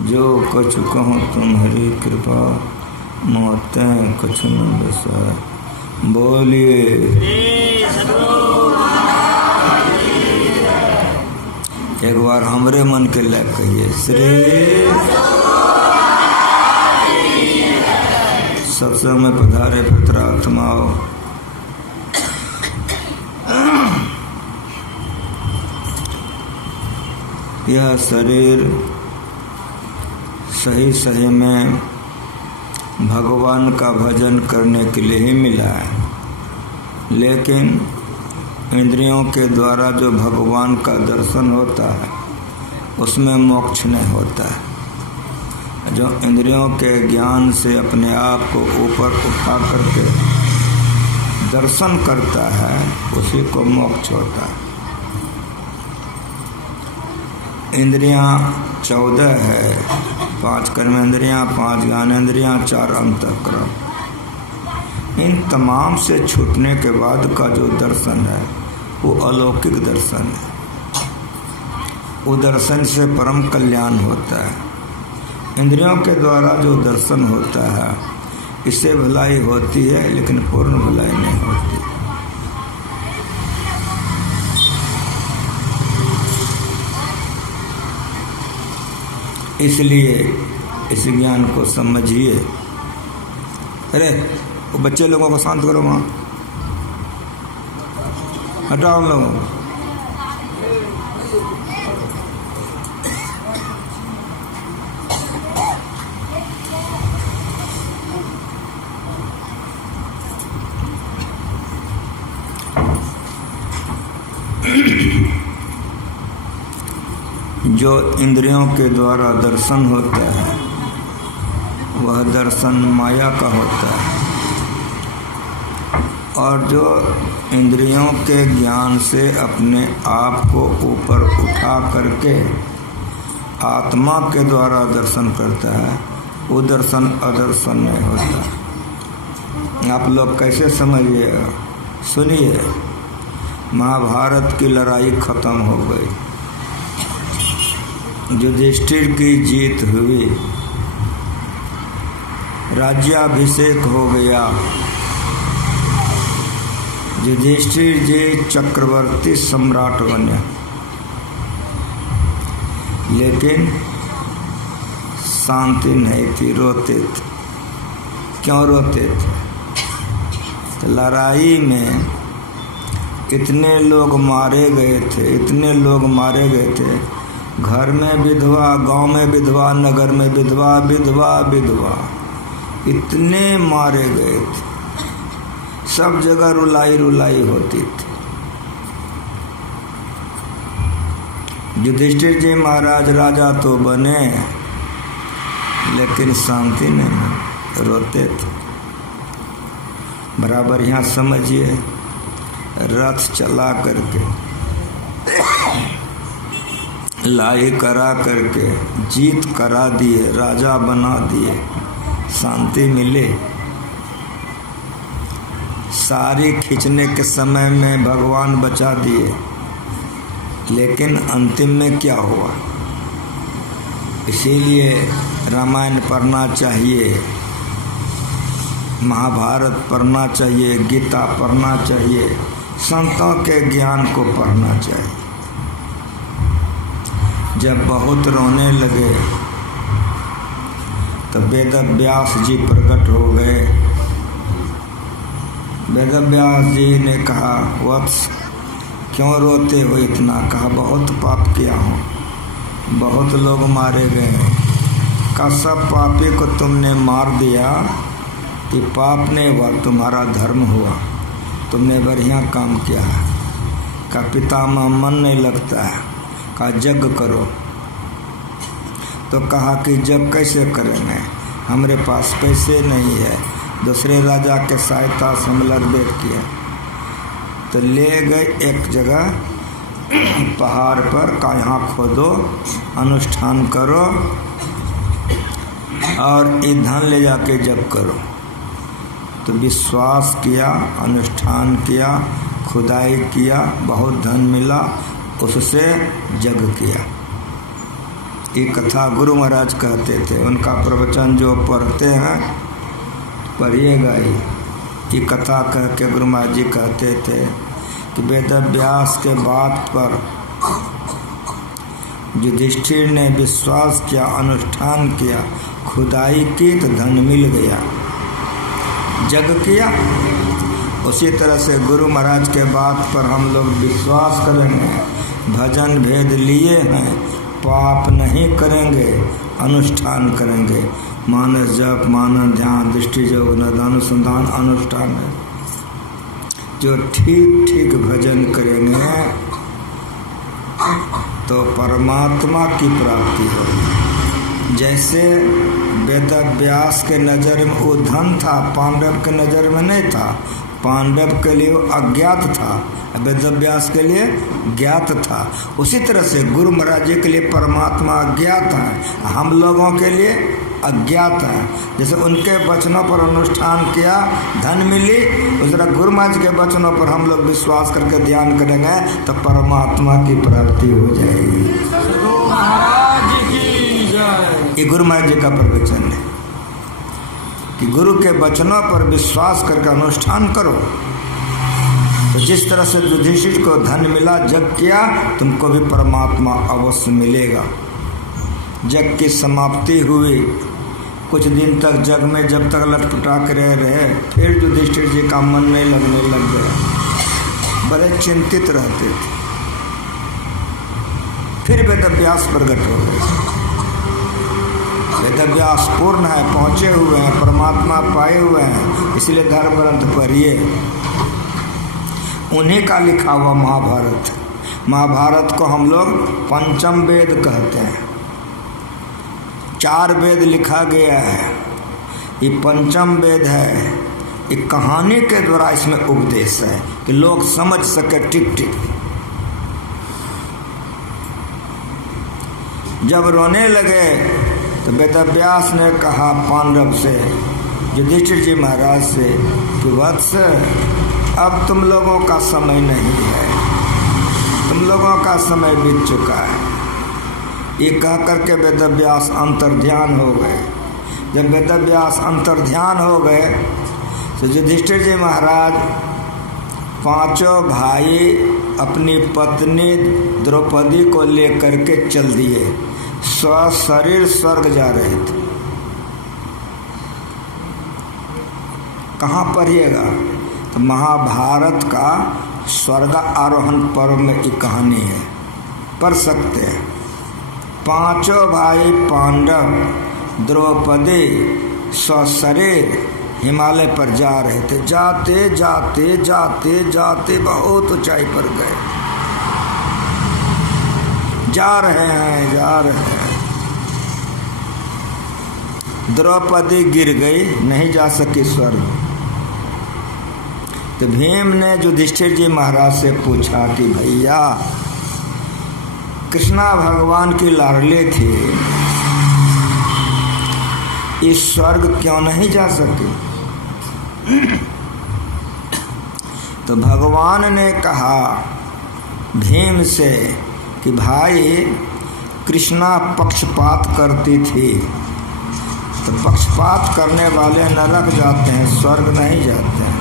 जो कछ कहूँ तुम्हारी कृपा, मोतें कछ न बसाए। बोलिए एक बार हमरे मन के लायक कहिए श्री। सत्संग में पधारे पितरात्माओं, यह शरीर सही सही में भगवान का भजन करने के लिए ही मिला है, लेकिन इंद्रियों के द्वारा जो भगवान का दर्शन होता है उसमें मोक्ष नहीं होता है। जो इंद्रियों के ज्ञान से अपने आप को ऊपर उठा करके दर्शन करता है उसी को मोक्ष होता है। इंद्रियां 14 है, 5 कर्मेंद्रियां, 5 ज्ञानेंद्रियां, 4 अंतःकरण। इन तमाम से छूटने के बाद का जो दर्शन है वो अलौकिक दर्शन है। वो दर्शन से परम कल्याण होता है। इंद्रियों के द्वारा जो दर्शन होता है इससे भलाई होती है, लेकिन पूर्ण भलाई नहीं होती। इसलिए इस ज्ञान को समझिए। अरे वो बच्चे लोगों को शांत करो, वहाँ हटाओ लोगों को। जो इंद्रियों के द्वारा दर्शन होता है वह दर्शन माया का होता है, और जो इंद्रियों के ज्ञान से अपने आप को ऊपर उठा करके आत्मा के द्वारा दर्शन करता है वो दर्शन अदर्शन नहीं होता। आप लोग कैसे समझिए? सुनिए, महाभारत की लड़ाई खत्म हो गई, युधिष्ठिर की जीत हुई, राज्याभिषेक हो गया, युधिष्ठिर जी चक्रवर्ती सम्राट बने। लेकिन शांति नहीं थी, रोते थे। क्यों रोते थे? तो लड़ाई में इतने लोग मारे गए थे, इतने लोग मारे गए थे। घर में विधवा, गांव में विधवा, नगर में विधवा, विधवा विधवा, इतने मारे गए थे। सब जगह रुलाई रुलाई होती थी। युधिष्ठिर जी महाराज राजा तो बने, लेकिन शांति नहीं, रोते थे। बराबर यहाँ समझिए, रथ चला करके लाई करा करके जीत करा दिए, राजा बना दिए, शांति मिले। सारी खींचने के समय में भगवान बचा दिए, लेकिन अंतिम में क्या हुआ? इसीलिए रामायण पढ़ना चाहिए, महाभारत पढ़ना चाहिए, गीता पढ़ना चाहिए, संतों के ज्ञान को पढ़ना चाहिए। जब बहुत रोने लगे तो वेद व्यास जी प्रकट हो गए। वेद व्यास जी ने कहा, वत्स क्यों रोते हो इतना? कहा, बहुत पाप किया हूँ, बहुत लोग मारे गए। कहा, सब पापी को तुमने मार दिया, कि पाप नहीं हुआ, तुम्हारा धर्म हुआ, तुमने बढ़िया काम किया है। कहा, पितामह मन नहीं लगता है। कहा, यज्ञ करो। तो कहा कि जब कैसे करेंगे, हमारे पास पैसे नहीं है। दूसरे राजा के सहायता से हम लड़बेट किया। तो ले गए एक जगह पहाड़ पर, का यहाँ खोदो, अनुष्ठान करो और ये धन ले जाके जप करो। तो विश्वास किया, अनुष्ठान किया, खुदाई किया, बहुत धन मिला, उससे जग किया। ये कथा गुरु महाराज कहते थे। उनका प्रवचन जो पढ़ते हैं पढ़िएगा ही। ये कथा कह के गुरु महाराज जी कहते थे कि वेद व्यास के बात पर युधिष्ठिर ने विश्वास किया, अनुष्ठान किया, खुदाई की तो धन मिल गया, जग किया। उसी तरह से गुरु महाराज के बात पर हम लोग विश्वास करेंगे, भजन भेद लिए हैं, पाप नहीं करेंगे, अनुष्ठान करेंगे, मानस जप, मानस ध्यान, दृष्टि योग, अनुसंधान, अनुष्ठान है। जो ठीक ठीक भजन करेंगे तो परमात्मा की प्राप्ति होगी। जैसे वेद व्यास के नज़र में वो धन था, पांडव के नज़र में नहीं था। पांडव के लिए वो अज्ञात था, वेद व्यास के लिए ज्ञात था। उसी तरह से गुरु महाराज जी के लिए परमात्मा अज्ञात है, हम लोगों के लिए अज्ञात है। जैसे उनके वचनों पर अनुष्ठान किया, धन मिली, उस तरह गुरु महाराज के वचनों पर हम लोग विश्वास करके ध्यान करेंगे तो परमात्मा की प्राप्ति हो जाएगी। ये गुरु महाराज जी का प्रवचन है कि गुरु के वचनों पर विश्वास करके अनुष्ठान करो तो जिस तरह से युधिष्ठिर को धन मिला, जग किया, तुमको भी परमात्मा अवश्य मिलेगा। जग की समाप्ति हुई, कुछ दिन तक जग में जब तक लटपटा के रहे, फिर युधिष्ठिर जी का मन नहीं लगने लग गया, बड़े चिंतित रहते थे। फिर वेद व्यास प्रकट हो गए। वेद व्यास पूर्ण है, पहुँचे हुए हैं, परमात्मा पाए हुए हैं, इसलिए धर्म ग्रंथ पढ़िए। उन्हीं का लिखा हुआ महाभारत। महाभारत को हम लोग पंचम वेद कहते हैं। 4 वेद लिखा गया है, ये पंचम वेद है। एक कहानी के द्वारा इसमें उपदेश है कि लोग समझ सके टिक टिक। जब रोने लगे तो वेद व्यास ने कहा पांडव से, युधिष्ठिर जी महाराज से कि वत्स, अब तुम लोगों का समय नहीं है, तुम लोगों का समय बीत चुका है। ये कह करके वेद व्यास अंतर्ध्यान हो गए। जब वेद व्यास अंतर्ध्यान हो गए तो युधिष्ठिर जी महाराज 5 भाई अपनी पत्नी द्रौपदी को लेकर के चल दिए, शरीर स्वर्ग जा रहे थे। कहाँ पढ़िएगा तो महाभारत का स्वर्ग आरोहण पर्व में एक कहानी है, पढ़ सकते हैं। 5 भाई पांडव द्रौपदी सशरीर हिमालय पर जा रहे थे। जाते जाते जाते जाते बहुत ऊंचाई पर गए, जा रहे हैं। द्रौपदी गिर गई, नहीं जा सकी स्वर्ग। तो भीम ने युधिष्ठिर जी महाराज से पूछा कि भैया, कृष्णा भगवान की लाडली थी, इस स्वर्ग क्यों नहीं जा सकी? तो भगवान ने कहा भीम से कि भाई, कृष्णा पक्षपात करती थी, तो पक्षपात करने वाले नरक जाते हैं, स्वर्ग नहीं जाते हैं।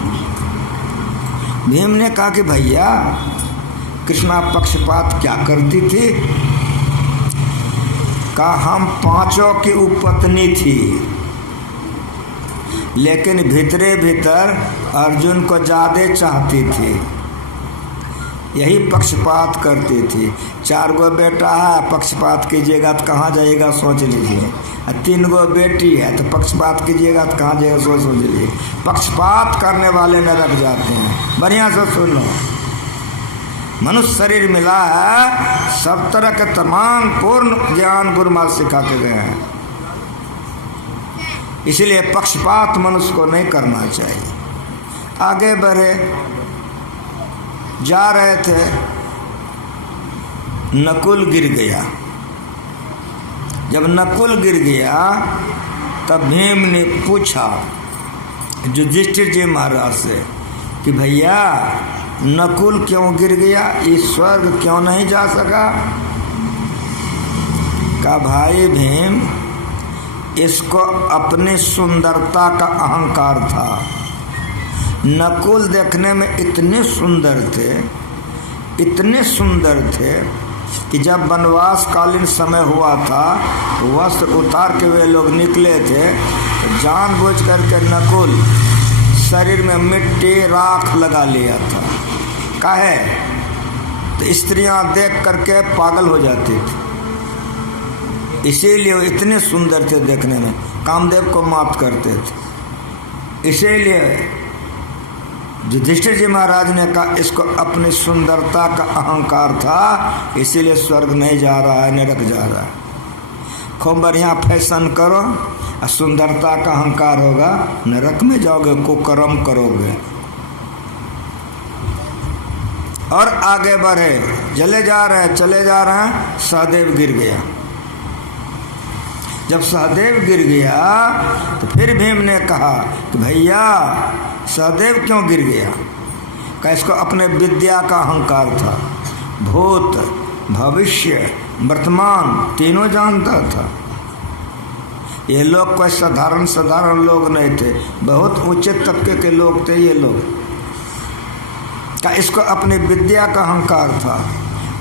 भीम ने कहा कि भैया, कृष्णा पक्षपात क्या करती थी? कहा हम 5 की उपपत्नी थी, लेकिन भीतरे भीतर अर्जुन को ज़्यादा चाहती थी, यही पक्षपात करती थी। 4 गो बेटा है, पक्षपात कीजिएगा तो कहाँ जाइएगा सोच लीजिए। 3 गो बेटी है तो पक्षपात कीजिएगा तो कहाँ जाइएगा सोच लीजिए। पक्षपात करने वाले नरक जाते हैं। बढ़िया से सुन लो, मनुष्य शरीर मिला है, सब तरह के तमाम पूर्ण ज्ञान गुरु महाराज सिखा के गए हैं, इसलिए पक्षपात मनुष्य को नहीं करना चाहिए। आगे बढ़े, जा रहे थे, नकुल गिर गया। जब नकुल गिर गया तब भीम ने पूछा युधिष्ठिर जी महाराज से कि भैया, नकुल क्यों गिर गया, इस स्वर्ग क्यों नहीं जा सका? का भाई भीम, इसको अपनी सुंदरता का अहंकार था। नकुल देखने में इतने सुंदर थे कि जब वनवास कालीन समय हुआ था, वस्त्र उतार के वे लोग निकले थे, तो जानबूझ करके नकुल शरीर में मिट्टी राख लगा लिया था। काहे? तो स्त्रियां देख करके पागल हो जाती थी, इसीलिए वो इतने सुंदर थे देखने में, कामदेव को मात करते थे। इसीलिए युधिष्ठिर जी महाराज ने कहा इसको अपनी सुंदरता का अहंकार था, इसीलिए स्वर्ग नहीं जा रहा है, नरक जा रहा है। खूब बढ़िया फैशन करो, सुंदरता का अहंकार होगा, नरक में जाओगे, कुकर्म करोगे। और आगे बढ़े, चले जा रहे हैं, सहदेव गिर गया। जब सहदेव गिर गया तो फिर भीम ने कहा कि भैया सहदेव क्यों गिर गया? का इसको अपने विद्या का अहंकार था, भूत भविष्य वर्तमान तीनों जानता था। ये लोग कोई साधारण लोग नहीं थे, बहुत ऊंचे तबके के लोग थे ये लोग। का इसको अपनी विद्या का अहंकार था,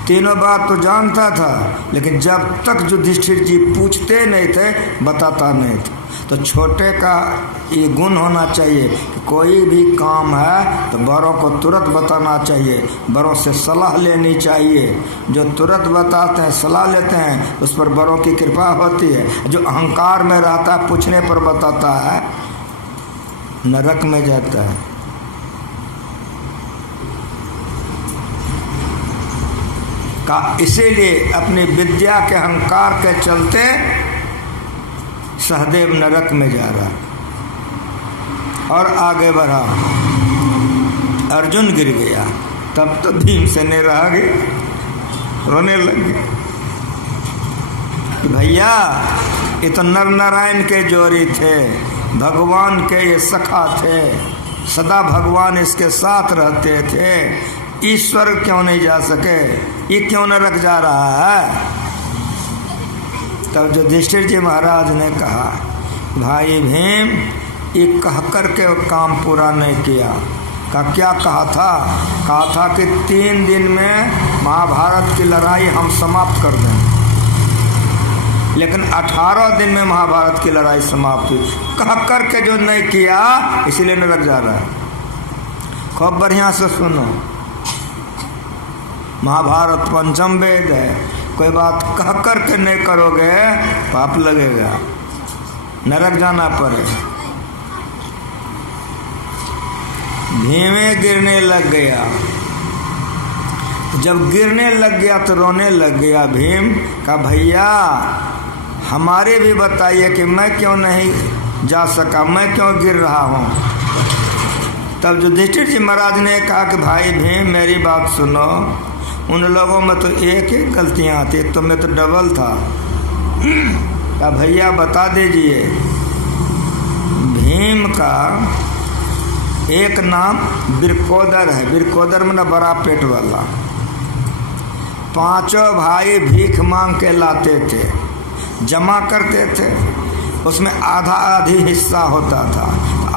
तीनों बात तो जानता था, लेकिन जब तक युधिष्ठिर जी पूछते नहीं थे, बताता नहीं था। तो छोटे का ये गुण होना चाहिए कि कोई भी काम है तो बड़ों को तुरंत बताना चाहिए, बड़ों से सलाह लेनी चाहिए। जो तुरंत बताते हैं, सलाह लेते हैं, उस पर बड़ों की कृपा होती है। जो अहंकार में रहता है, पूछने पर बताता है, नरक में जाता है। इसीलिए अपनी विद्या के अहंकार के चलते सहदेव नरक में जा रहा। और आगे बढ़ा, अर्जुन गिर गया, तब तो भीमसेन ने रह गए, रोने लगे। भैया ये तो नर नारायण के जोड़ी थे, भगवान के ये सखा थे, सदा भगवान इसके साथ रहते थे, ईश्वर क्यों नहीं जा सके, ये क्यों नरक जा रहा है? तब युधिष्ठिर जी महाराज ने कहा, भाई भीम ये कह कर के काम पूरा नहीं किया। का क्या कहा था कि 3 दिन में महाभारत की लड़ाई हम समाप्त कर दें, लेकिन 18 दिन में महाभारत की लड़ाई समाप्त हुई। कह कर के जो नहीं किया, इसीलिए नरक जा रहा है। खूब बढ़िया से सुनो, महाभारत पंचम वेद है, कोई बात कह कर के नहीं करोगे पाप लगेगा, नरक जाना पड़ेगा। भीमे गिरने लग गया, जब गिरने लग गया तो रोने लग गया। भीम का भैया हमारे भी बताइए कि मैं क्यों नहीं जा सका, मैं क्यों गिर रहा हूँ। तब युधिष्ठिर जी महाराज ने कहा कि भाई भीम मेरी बात सुनो, उन लोगों में तो एक गलतियाँ थी, तुम में तो डबल था। क्या भैया बता दीजिए। भीम का एक नाम बिरकोदर है, बिरकोदर में बड़ा पेट वाला। 5 भाई भीख मांग के लाते थे, जमा करते थे, उसमें आधा आधी हिस्सा होता था,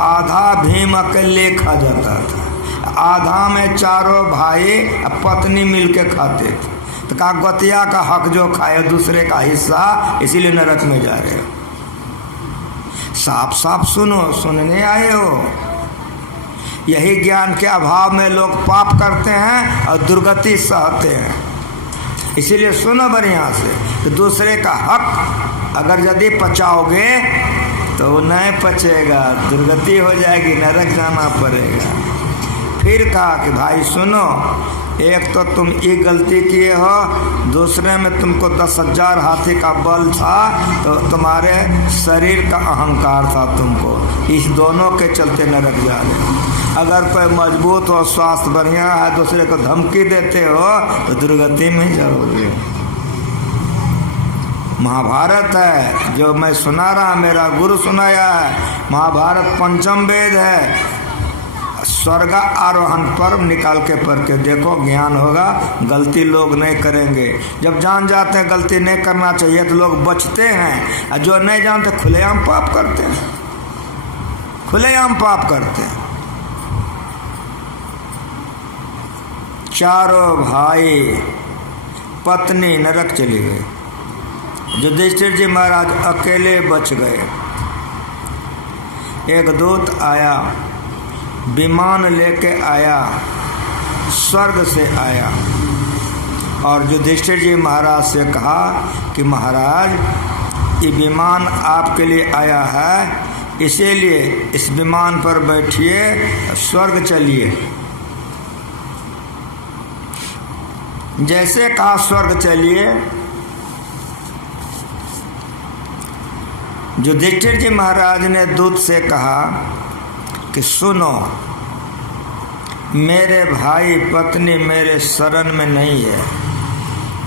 आधा भीम अकेले खा जाता था, आधा में चारों भाई पत्नी मिलके खाते थे। तो कहा गतिया का हक जो खाए दूसरे का हिस्सा, इसीलिए नरक में जा रहे हो। साफ साफ सुनो, सुनने आए हो। यही ज्ञान के अभाव में लोग पाप करते हैं और दुर्गति सहते हैं। इसीलिए सुनो बढ़िया से कि दूसरे का हक अगर यदि पचाओगे तो नहीं पचेगा, दुर्गति हो जाएगी, नरक जाना पड़ेगा। फिर कहा कि भाई सुनो, एक तो तुम ये गलती किए हो, दूसरे में तुमको 10,000 हाथी का बल था, तो तुम्हारे शरीर का अहंकार था तुमको, इस दोनों के चलते नरक जा रहे। अगर कोई मजबूत हो, स्वास्थ्य बढ़िया है, दूसरे को धमकी देते हो तो दुर्गति में जाओगे। महाभारत है जो मैं सुना रहा, मेरा गुरु सुनाया है। महाभारत पंचम वेद है, स्वर्ग आरोहण पर्व निकाल के पढ़ के देखो, ज्ञान होगा। गलती लोग नहीं करेंगे। जब जान जाते हैं गलती नहीं करना चाहिए तो लोग बचते हैं, और जो नहीं जानते खुलेआम पाप करते हैं, खुलेआम पाप करते हैं। चारों भाई पत्नी नरक चली गई। युधिष्ठिर जी महाराज अकेले बच गए। एक दूत आया, विमान लेके आया, स्वर्ग से आया, और युधिष्ठिर जी महाराज से कहा कि महाराज ये विमान आपके लिए आया है, इसीलिए इस विमान पर बैठिए, स्वर्ग चलिए। जैसे कहा स्वर्ग चलिए, युधिष्ठिर जी महाराज ने दूत से कहा कि सुनो, मेरे भाई पत्नी मेरे शरण में नहीं है,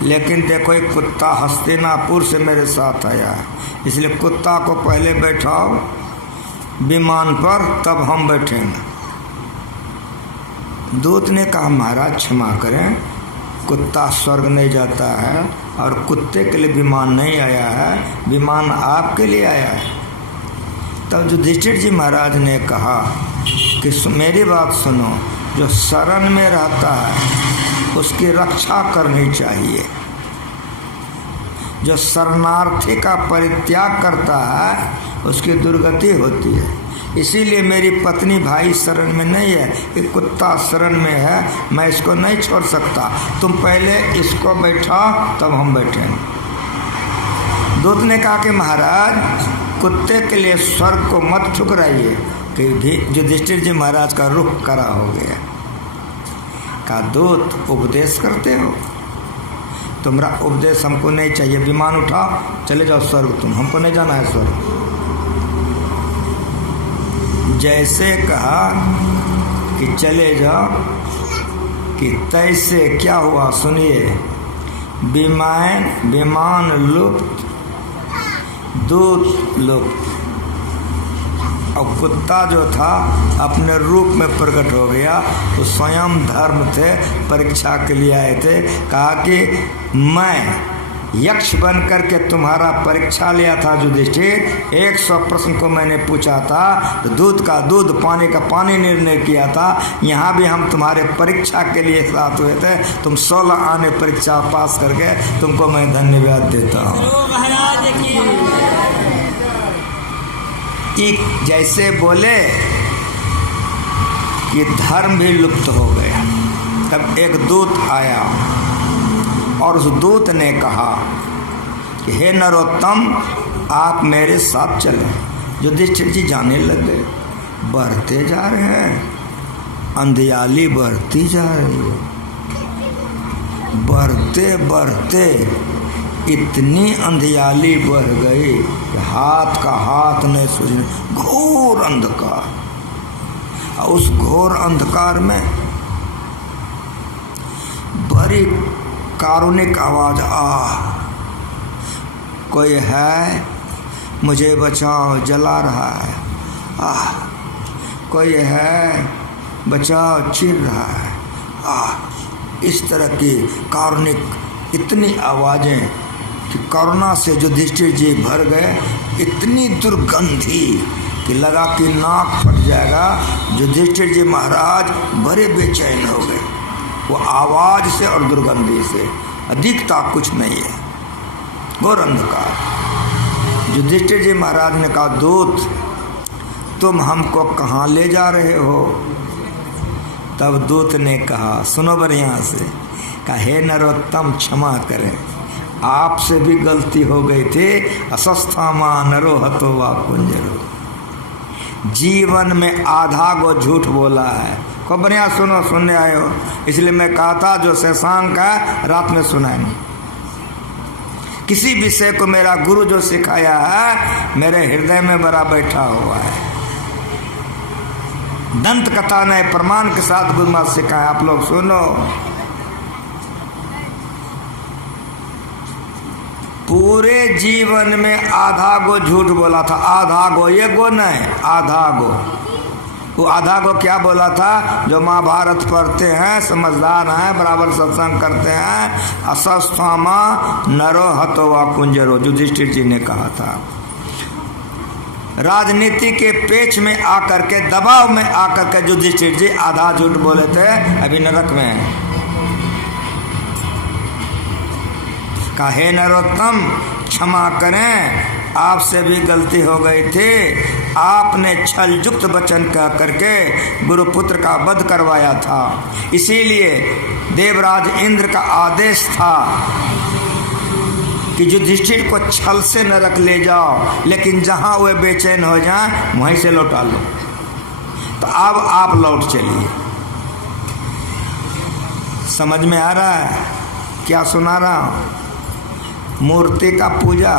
लेकिन देखो एक कुत्ता हस्तिनापुर से मेरे साथ आया है, इसलिए कुत्ता को पहले बैठाओ विमान पर, तब हम बैठेंगे। दूत ने कहा महाराज क्षमा करें, कुत्ता स्वर्ग नहीं जाता है और कुत्ते के लिए विमान नहीं आया है, विमान आपके लिए आया है। तब युधिष्ठिर जी महाराज ने कहा कि मेरी बात सुनो, जो शरण में रहता है उसकी रक्षा करनी चाहिए, जो शरणार्थी का परित्याग करता है उसकी दुर्गति होती है। इसीलिए मेरी पत्नी भाई शरण में नहीं है, एक कुत्ता शरण में है, मैं इसको नहीं छोड़ सकता, तुम पहले इसको बैठा तब हम बैठेंगे। दूत ने कहा कि महाराज कुत्ते के लिए स्वर्ग को मत ठुकराइए, कि युधिष्ठिर जी महाराज का रुख करा हो गया। कहा दूत उपदेश करते हो, तुम्हारा उपदेश हमको नहीं चाहिए, विमान उठाओ चले जाओ स्वर्ग, तुम हमको नहीं जाना है स्वर्ग। जैसे कहा कि चले जाओ, कि तैसे क्या हुआ सुनिए, विमान लुप्त, दूत लुप्त, और कुत्ता जो था अपने रूप में प्रकट हो गया। तो स्वयं धर्म थे, परीक्षा के लिए आए थे। कहा कि मैं यक्ष बन करके तुम्हारा परीक्षा लिया था युधिष्ठिर, 100 प्रश्न को मैंने पूछा था, तो दूध का दूध पानी का पानी निर्णय किया था। यहाँ भी हम तुम्हारे परीक्षा के लिए साथ हुए थे, तुम 16 आने परीक्षा पास करके तुमको मैं धन्यवाद देता हूँ। जैसे बोले कि धर्म भी लुप्त हो गया। तब एक दूत आया और उस दूत ने कहा कि हे नरोत्तम, आप मेरे साथ चलें। युधिष्ठिर जी जाने लगे, बढ़ते जा रहे हैं, अंधियाली बढ़ती जा रही है, बढ़ते बढ़ते इतनी अंधियाली बढ़ गई कि हाथ का हाथ नहीं सूझने, घोर अंधकार। उस घोर अंधकार में बड़ी कारुणिक आवाज, कोई है, मुझे बचाओ, जला रहा है, कोई है, बचाओ, चिर रहा है। इस तरह की कारुणिक इतनी आवाजें कि करुणा से युधिष्ठिर जी भर गए। इतनी दुर्गंधी कि लगा कि नाक फट जाएगा। युधिष्ठिर जी महाराज बड़े बेचैन हो गए, वो आवाज से और दुर्गंधी से, अधिकता कुछ नहीं है, घोर अंधकार। युधिष्ठिर जी महाराज ने कहा दूत, तुम हमको कहाँ ले जा रहे हो? तब दूत ने कहा, सुनो बढ़िया से, कहा हे नरोत्तम क्षमा करें, आपसे भी गलती हो गई थी। असस्थामा नरो हतो वा कुंजरो, जीवन में आधा गो झूठ बोला है। को बढ़िया सुनो, सुनने आए हो, इसलिए मैं कहा था जो शशांक है रात में सुनाए नहीं। किसी विषय को मेरा गुरु जो सिखाया है मेरे हृदय में बड़ा बैठा हुआ है। दंत कथा ने प्रमाण के साथ गुरु महाराज सिखाया, आप लोग सुनो। पूरे जीवन में आधा गो झूठ बोला था, आधा गो, ये गो नहीं, आधा गो। वो आधा को क्या बोला था? जो महाभारत पढ़ते हैं, समझदार हैं, बराबर सत्संग करते हैं, असस्थामा नरो हतो वा कुंजरो, युधिष्ठिर जी ने कहा था। राजनीति के पेच में आकर के, दबाव में आकर के युधिष्ठिर जी आधा झूठ बोले थे, अभी नरक में है। कहे नरोत्तम क्षमा करें, आपसे भी गलती हो गई थी। आपने छल युक्त वचन कह करके गुरुपुत्र का वध करवाया था, इसीलिए देवराज इंद्र का आदेश था कि युधिष्ठिर को छल से नरक ले जाओ, लेकिन जहां वे बेचैन हो जाएं वहीं से लौटा लो। तो अब आप लौट चलिए। समझ में आ रहा है क्या सुना रहा हूं? मूर्ति का पूजा,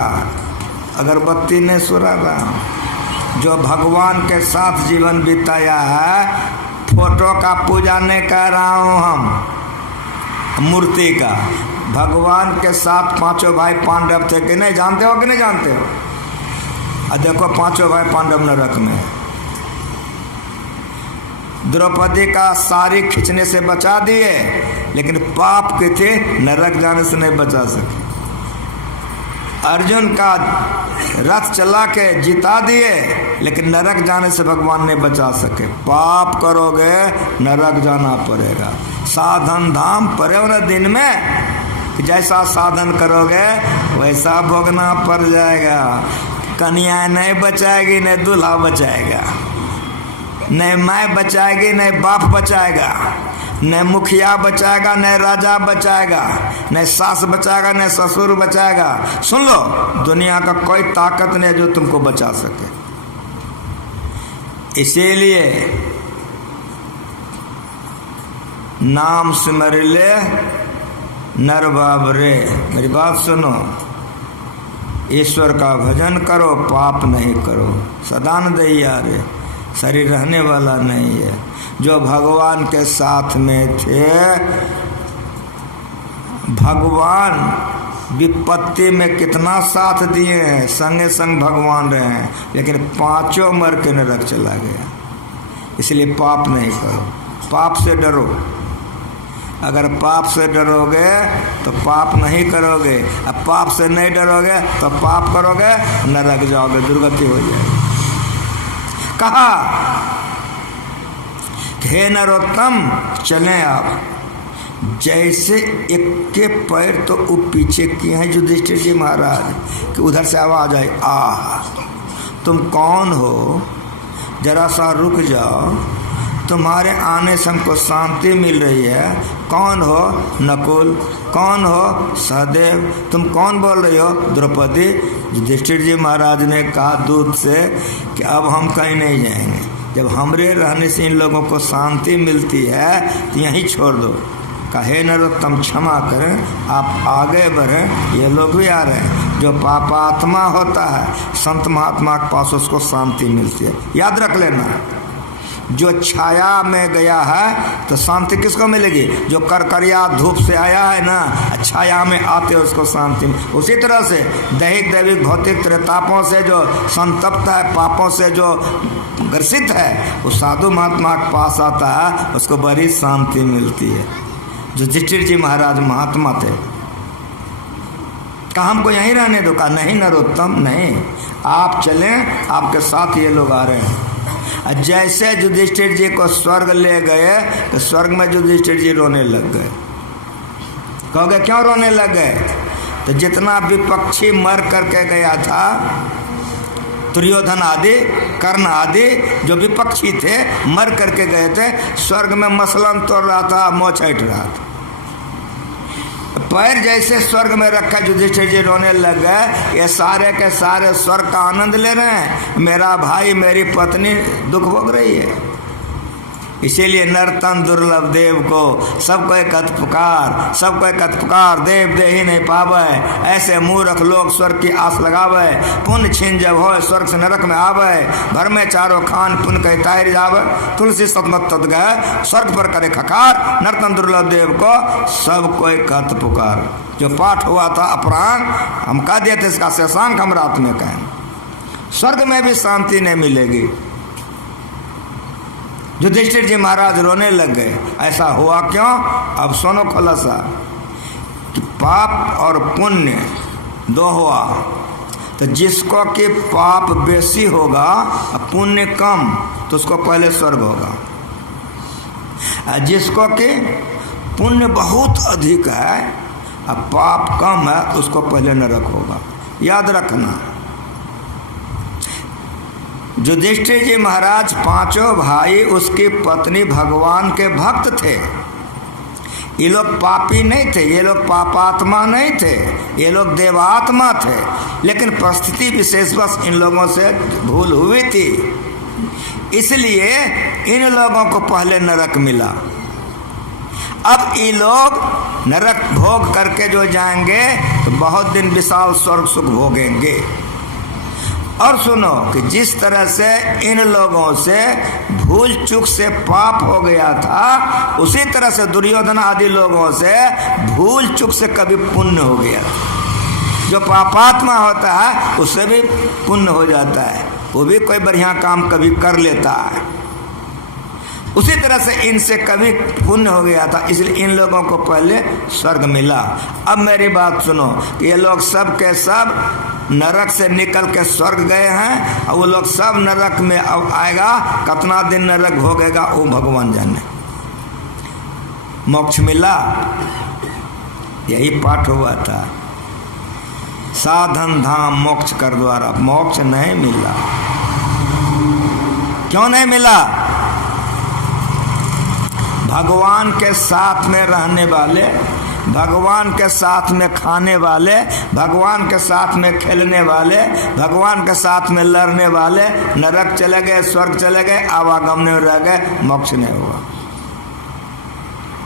अगरबत्ती ने सुना रहा। जो भगवान के साथ जीवन बिताया है, फोटो का पूजा नहीं कर रहा हूं हम, मूर्ति का। भगवान के साथ पांचों भाई पांडव थे कि नहीं, जानते हो कि नहीं जानते हो? और देखो पांचों भाई पांडव नरक में। द्रौपदी का साड़ी खींचने से बचा दिए, लेकिन पाप के थे, नरक जाने से नहीं बचा सके। अर्जुन का रथ चला के जिता दिए, लेकिन नरक जाने से भगवान ने बचा सके। पाप करोगे नरक जाना पड़ेगा। साधन धाम पड़े न दिन में, जैसा साधन करोगे वैसा भोगना पड़ जाएगा। कन्या नहीं बचाएगी, नहीं दूल्हा बचाएगा, नहीं माँ बचाएगी, नहीं बाप बचाएगा, न मुखिया बचाएगा, न राजा बचाएगा, न सास बचाएगा, न ससुर बचाएगा। सुन लो, दुनिया का कोई ताकत नहीं जो तुमको बचा सके। इसीलिए नाम सिमर ले नर बाबरे। मेरी बात सुनो, ईश्वर का भजन करो, पाप नहीं करो। सदानंद रे, शरीर रहने वाला नहीं है। जो भगवान के साथ में थे, भगवान विपत्ति में कितना साथ दिए हैं, संगे संग भगवान रहे हैं, लेकिन पांचों मर के नरक चला गया। इसलिए पाप नहीं करो, पाप से डरो। अगर पाप से डरोगे तो पाप नहीं करोगे, अब पाप से नहीं डरोगे तो पाप करोगे, नरक जाओगे, दुर्गति हो जाएगी। कहा हे नरोत्तम चलें आप। जैसे एक के पैर तो वो पीछे किए हैं युधिष्ठिर जी महाराज, कि उधर से आवाज आई, तुम कौन हो, जरा सा रुक जाओ, तुम्हारे आने से हमको शांति मिल रही है। कौन हो? नकुल। कौन हो? सहदेव। तुम कौन बोल रही हो? द्रौपदी। युधिष्ठिर जी महाराज ने कहा दूत से कि अब हम कहीं नहीं जाएंगे, जब हमरे रहने से इन लोगों को शांति मिलती है तो यहीं छोड़ दो। कहे नरोत्तम क्षमा करें, आप आगे बढ़ें, ये लोग भी आ रहे हैं। जो पापात्मा होता है, संत महात्मा के पास उसको शांति मिलती है। याद रख लेना, जो छाया में गया है तो शांति किसको मिलेगी? जो करकरिया धूप से आया है ना, छाया में आते उसको शांति। उसी तरह से दैहिक दैविक भौतिक त्रितापों से जो संतप्त है, पापों से जो ग्रसित है, वो साधु महात्मा के पास आता है, उसको बड़ी शांति मिलती है। जो युधिष्ठिर जी महाराज महात्मा थे, कहा हमको यहीं रहने दो। कहा नहीं नरोत्तम, नहीं, आप चलें, आपके साथ ये लोग आ रहे हैं। जैसे युधिष्ठिर जी को स्वर्ग ले गए तो स्वर्ग में युधिष्ठिर जी रोने लग गए। कहोगे क्यों रोने लग गए? तो जितना विपक्षी मर करके गया था, दुर्योधन आदि, कर्ण आदि जो विपक्षी थे, मर करके गए थे, स्वर्ग में मसलन तोड़ रहा था, मोह छाट रहा था। पैर जैसे स्वर्ग में रखा, युधिष्ठिर जी रोने लग गए। ये सारे के सारे स्वर्ग का आनंद ले रहे हैं, मेरा भाई मेरी पत्नी दुख भोग रही है। इसीलिए नरतन दुर्लभ देव को सबको एक पुकार, सबको एक पुकार, देव दे ही नहीं पावे। ऐसे मूर्ख लोग स्वर्ग की आस लगावे, पुण्य छीन जब हो स्वर्ग से नरक में आवे। घर में चारों खान पुण्य कही तायर जावे, तुलसी सतमत तद गए, स्वर्ग पर करे खकार। नरतन दुर्लभ देव को सबको एक पुकार। जो पाठ हुआ था अपराह्न, हम कह दिए थे इसका शशांक हम रात में कहें। स्वर्ग में भी शांति नहीं मिलेगी। युधिष्ठिर जी महाराज रोने लग गए। ऐसा हुआ क्यों? अब सुनो खुलासा कि पाप और पुण्य दो हुआ, तो जिसको कि पाप बेसी होगा और पुण्य कम तो उसको पहले स्वर्ग होगा, और जिसको कि पुण्य बहुत अधिक है और पाप कम है तो उसको पहले नरक होगा। याद रखना, युधिष्ठिर जी महाराज पांचों भाई उसकी पत्नी भगवान के भक्त थे। ये लोग पापी नहीं थे, ये लोग पापात्मा नहीं थे, ये लोग देवात्मा थे, लेकिन परिस्थिति विशेषवश इन लोगों से भूल हुई थी, इसलिए इन लोगों को पहले नरक मिला। अब ये लोग नरक भोग करके जो जाएंगे तो बहुत दिन विशाल स्वर्ग सुख भोगेंगे। और सुनो कि जिस तरह से इन लोगों से भूल चूक से पाप हो गया था, उसी तरह से दुर्योधन आदि लोगों से भूल चूक से कभी पुण्य हो गया था। जो पापात्मा होता है उससे भी पुण्य हो जाता है, वो भी कोई बढ़िया काम कभी कर लेता है। उसी तरह से इनसे कभी पुण्य हो गया था, इसलिए इन लोगों को पहले स्वर्ग मिला। अब मेरी बात सुनो, ये लोग सब के सब नरक से निकल के स्वर्ग गए हैं, और वो लोग सब नरक में अब आएगा, कितना दिन नरक भोगेगा वो भगवान जाने। मोक्ष मिला, यही पाठ हुआ था, साधन धाम मोक्ष कर द्वारा। मोक्ष नहीं मिला। क्यों नहीं मिला? भगवान के साथ में रहने वाले, भगवान के साथ में खाने वाले, भगवान के साथ में खेलने वाले, भगवान के साथ में लड़ने वाले नरक चले गए, स्वर्ग चले गए, आवागम में रह गए, मोक्ष नहीं हुआ।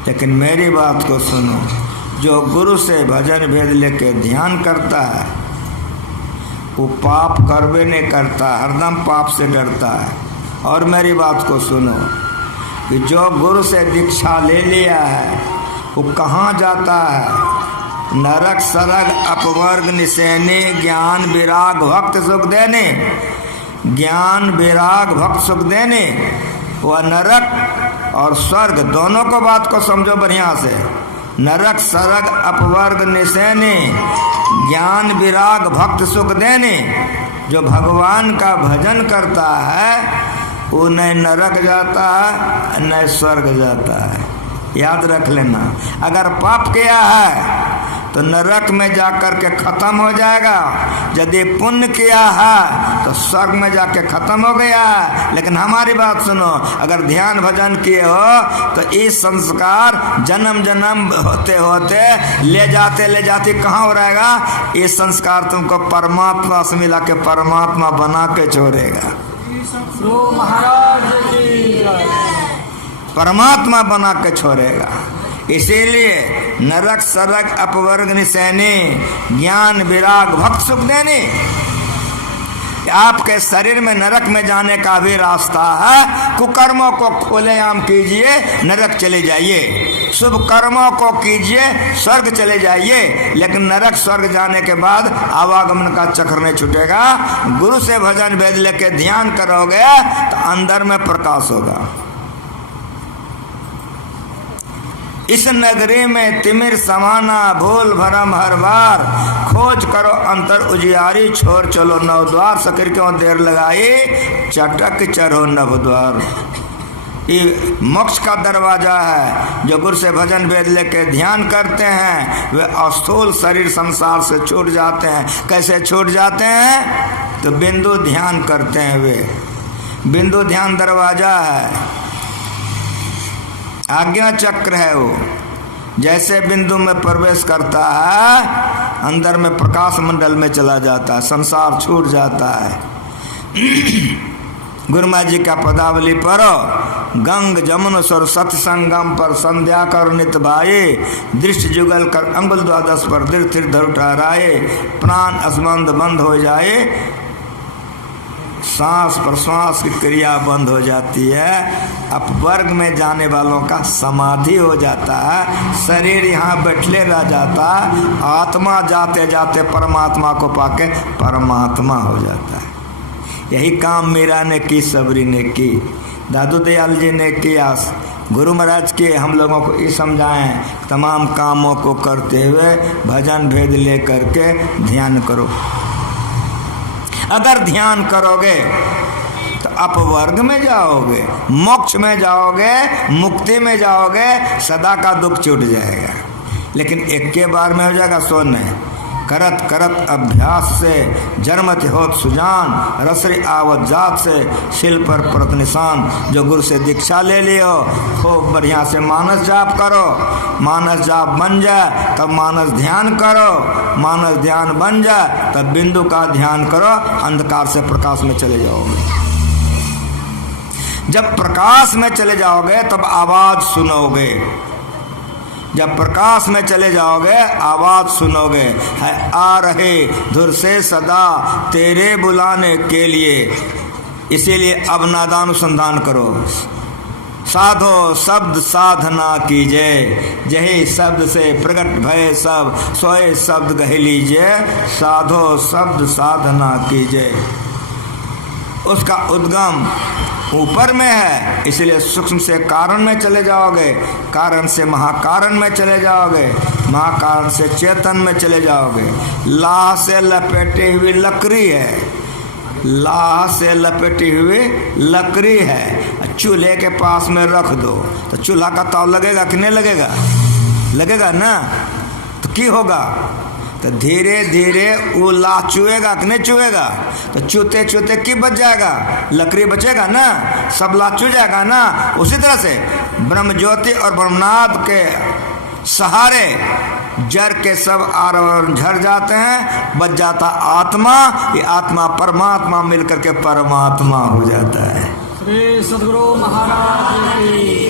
लेकिन मेरी बात को सुनो, जो गुरु से भजन भेद लेके ध्यान करता है वो पाप करवे नहीं करता, हरदम पाप से डरता है। और मेरी बात को सुनो कि जो गुरु से दीक्षा ले लिया है वो कहाँ जाता है? नरक सरग अपवर्ग निशैने, ज्ञान विराग भक्त सुख देने, ज्ञान विराग भक्त सुख देने। वह नरक और स्वर्ग दोनों को बात को समझो बढ़िया से। नरक सरग अपवर्ग निशैने, ज्ञान विराग भक्त सुख देने। जो भगवान का भजन करता है वो न नरक जाता है न स्वर्ग जाता है। याद रख लेना, अगर पाप किया है तो नरक में जाकर के खत्म हो जाएगा, यदि पुण्य किया है तो स्वर्ग में जाके खत्म हो गया है। लेकिन हमारी बात सुनो, अगर ध्यान भजन किए हो तो इस संस्कार जन्म जन्म होते होते ले जाते कहाँ हो रहेगा? ये संस्कार तुमको परमात्मा से मिला के परमात्मा बना के छोड़ेगा। परमात्मा बना के छोड़ेगा। इसीलिए नरक सरग अपवर्ग निशैने, ज्ञान विराग भक्त सुख देने। आपके शरीर में नरक में जाने का भी रास्ता है। कुकर्मों को खुलेआम कीजिए, नरक चले जाइए। शुभ कर्मों को कीजिए, स्वर्ग चले जाइए। लेकिन नरक स्वर्ग जाने के बाद आवागमन का चक्र नहीं छूटेगा। गुरु से भजन भेद लेके ध्यान करोगे तो अंदर में प्रकाश होगा। इस नगरी में तिमिर समाना, भूल भरम हर बार। खोज करो अंतर उजियारी, छोड़ चलो नव द्वार। सकर क्यों देर लगाई, चटक चढ़ो नव द्वार। ये मोक्ष का दरवाजा है। जो गुरु से भजन भेद लेके ध्यान करते हैं वे अस्थूल शरीर संसार से छूट जाते हैं। कैसे छूट जाते हैं? तो बिंदु ध्यान करते हैं। वे बिंदु ध्यान दरवाजा है, आज्ञा चक्र है। वो जैसे बिंदु में प्रवेश करता है अंदर में प्रकाश मंडल में चला जाता है, संसार छूट जाता है। गुरुमा जी का पदावली पढ़ो। गंग जमुन सरस्वती संगम पर संध्या कर नित भाए, दृष्टि जुगल कर अंगुल द्वादश पर तीर्थ धर ठहराए। प्राण असबंध बंद हो जाए, सांस प्रश्वास की क्रिया बंद हो जाती है। अपवर्ग में जाने वालों का समाधि हो जाता है, शरीर यहाँ बैठले रह जाता, आत्मा जाते जाते परमात्मा को पाके परमात्मा हो जाता है। यही काम मीरा ने की, सबरी ने की। दादू दयाल जी ने किया, गुरु महाराज के हम लोगों को ये समझाएं, तमाम कामों को करते हुए भजन भेद ले करके ध्यान करो। अगर ध्यान करोगे तो अपवर्ग में जाओगे, मोक्ष में जाओगे, मुक्ति में जाओगे, सदा का दुख छूट जाएगा। लेकिन एक के बार में हो जाएगा सो नहीं। करत करत अभ्यास से जन्मत होत सुजान, रसरी आवत जात से शिल पर परत निशान। जो गुरु से दीक्षा ले लियो खूब बढ़िया से मानस जाप करो, मानस जाप बन जाए तब मानस ध्यान करो, मानस ध्यान बन जाए तब बिंदु का ध्यान करो, अंधकार से प्रकाश में चले जाओगे। जब प्रकाश में चले जाओगे तब आवाज सुनोगे, जब प्रकाश में चले जाओगे आवाज सुनोगे, है आ रहे धुर से सदा तेरे बुलाने के लिए। इसीलिए अब नादानुसंधान करो। साधो शब्द साधना कीजिए, यही शब्द से प्रकट भय सब, सोए शब्द कह लीजिए। साधो शब्द साधना कीजिए। उसका उद्गम ऊपर में है, इसलिए सूक्ष्म से कारण में चले जाओगे, कारण से महाकारण में चले जाओगे, महाकारण से चेतन में चले जाओगे। लाह से लपेटी हुई लकड़ी है, लाह से लपेटी हुई लकड़ी है, चूल्हे के पास में रख दो तो चूल्हा का ताव लगेगा कि नहीं लगेगा? लगेगा ना। तो क्या होगा? तो धीरे धीरे वो लाह चुएगा कि नहीं चुएगा? तो चूते चूते की बच जाएगा? लकड़ी बचेगा ना, सब लाह चू जाएगा ना। उसी तरह से ब्रह्म ज्योति और ब्रह्मनाद के सहारे जड़ के सब आवरण झड़ जाते हैं, बच जाता आत्मा। ये आत्मा परमात्मा मिलकर के परमात्मा हो जाता है। श्री सद्गुरु महाराज की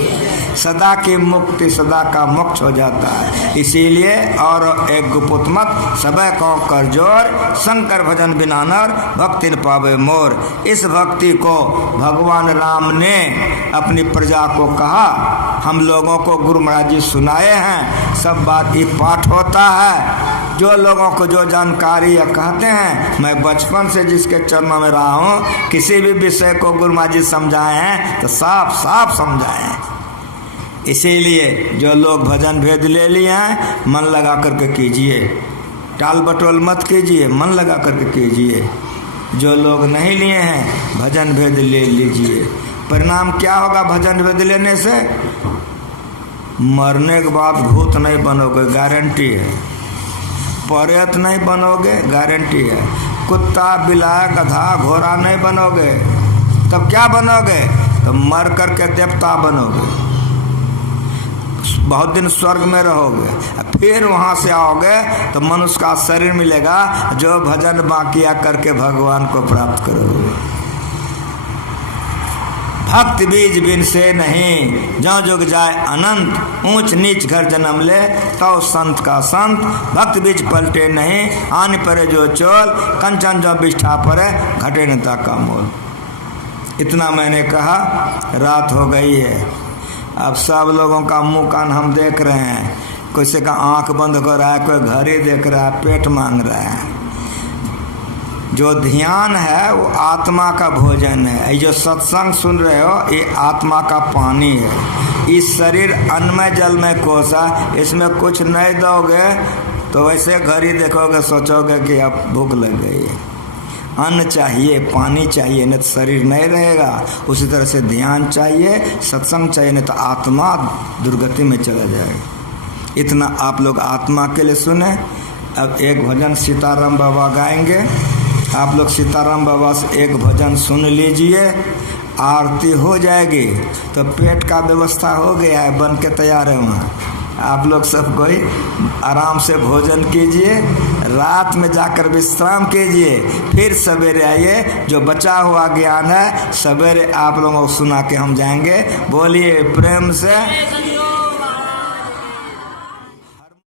सदा की मुक्ति, सदा का मोक्ष हो जाता है। इसीलिए और एक गुपुत मत सबे को कर जोर, शंकर भजन बिना नर भक्ति न पावे मोर। इस भक्ति को भगवान राम ने अपनी प्रजा को कहा, हम लोगों को गुरु महाराज जी सुनाए हैं। सब बात ही पाठ होता है। जो लोगों को जो जानकारी या कहते हैं, मैं बचपन से जिसके चरणों में रहा हूँ, किसी भी विषय को गुरु महाराज जी समझाए हैं तो साफ साफ समझाए हैं। इसीलिए जो लोग भजन भेद ले लिए हैं, मन लगा करके कीजिए, टाल बटोल मत कीजिए, मन लगा करके कीजिए। जो लोग नहीं लिए हैं भजन भेद ले लीजिए। परिणाम क्या होगा भजन भेद लेने से? मरने के बाद भूत नहीं बनोगे, गारंटी है। प्रेत नहीं बनोगे, गारंटी है। कुत्ता बिलाय गधा घोड़ा नहीं बनोगे। तब क्या बनोगे? तो मर करके देवता बनोगे, बहुत दिन स्वर्ग में रहोगे। फिर वहाँ से आओगे तो मनुष्य का शरीर मिलेगा, जो भजन बाकिया करके भगवान को प्राप्त करोगे। भक्त बीज बिन से नहीं, जो जुग जाए अनंत। ऊंच नीच घर जन्म ले तो संत का संत। भक्त बीज पलटे नहीं, आन परे जो चोल। कंचन जो बिष्ठा परे, घटे नेता का मोल। इतना मैंने कहा, रात हो गई है। अब सब लोगों का मुंह कान हम देख रहे हैं। किसी का आंख बंद कर रहा है, कोई घड़ी देख रहा है, पेट मांग रहा है। जो ध्यान है वो आत्मा का भोजन है। ये जो सत्संग सुन रहे हो, ये आत्मा का पानी है। इस शरीर अन्नमय जल में कोसा, इसमें कुछ नहीं दोगे तो वैसे घड़ी देखोगे, सोचोगे कि अब भूख लग गई है। अन्न चाहिए, पानी चाहिए, नहीं तो शरीर नहीं रहेगा। उसी तरह से ध्यान चाहिए, सत्संग चाहिए, नहीं तो आत्मा दुर्गति में चला जाएगा। इतना आप लोग आत्मा के लिए सुने। अब एक भजन सीताराम बाबा गाएंगे। आप लोग सीताराम बाबा से एक भजन सुन लीजिए, आरती हो जाएगी। तो पेट का व्यवस्था हो गया है, बन के तैयार है वहाँ। आप लोग सब कोई आराम से भोजन कीजिए, रात में जाकर विश्राम कीजिए, फिर सवेरे आइए। जो बचा हुआ ज्ञान है सवेरे आप लोगों को सुना के हम जाएंगे। बोलिए प्रेम से।